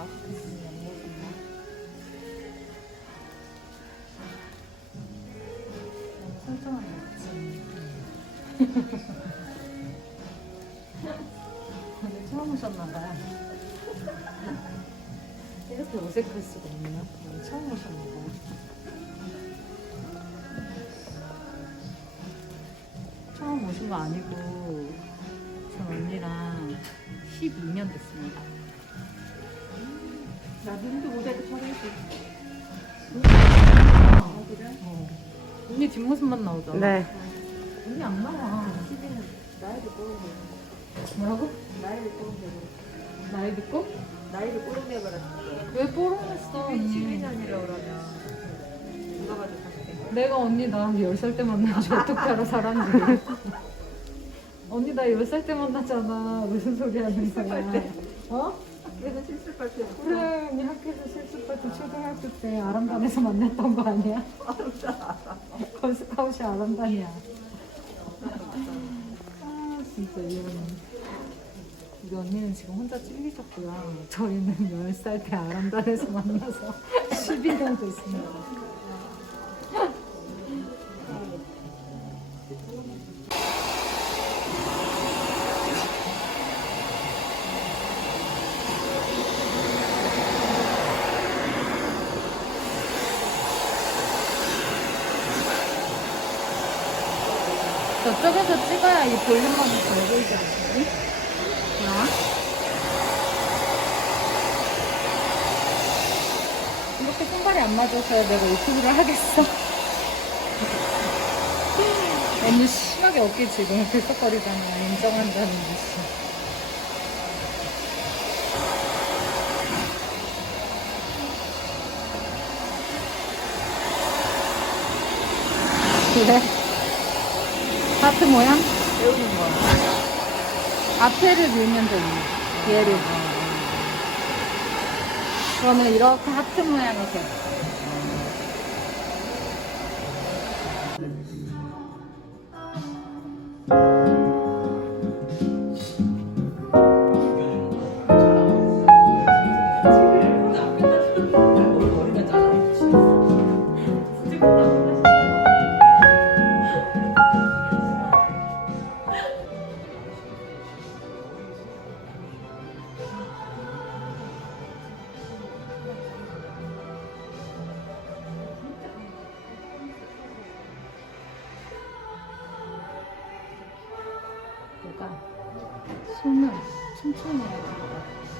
마스크 쓰는 모습만. 너무 설정한 거 있지. 오늘 처음 오셨나봐요. 이렇게 어색할 수가 없나? 오늘 처음 오셨나봐요. 처음 오신 거 아니고 저 언니랑 12년 됐습니다. 나 눈도 모자이크 처리했어. 아, 그래? 어. 언니 뒷모습만 나오잖아. 네. 언니 안 나와. 나이를 꼬르면 뭐라고? 나이를 꼬르면 나이 듣고? 나이를 꼬르면 버렸어. 왜 뽀롱했어 언니? 12년이라 그러면 누가 봐도 40대. 내가 언니 나 10살 때 만나지 어떻게 알아 사람들이 언니 나 10살 때 만났잖아 무슨 소리 하는 거야 어? 그래서 실습할 때 그래 언니 학교에서 실습할 때 초등학교 때 아람단에서 만났던 거 아니야? 걸스카웃이 아람단이야. 아 진짜 이런 우리 언니는 지금 혼자 찔리셨고요. 저희는 10살 때 아람단에서 만나서 12년 됐습니다 저쪽에서 찍어야 이 볼륨감이 잘 보이지 않니? 나? 이렇게 손발이 안 맞아서 내가 유튜브를 하겠어. 너무 심하게 어깨 지금 들썩거리잖아. 인정한다는 듯이. 그래? 하트 모양? 배우는 거야. 앞에를 밀면 되네. 얘를. 그러면 이렇게 하트 모양이 돼. 손을 천천히 해야 돼요.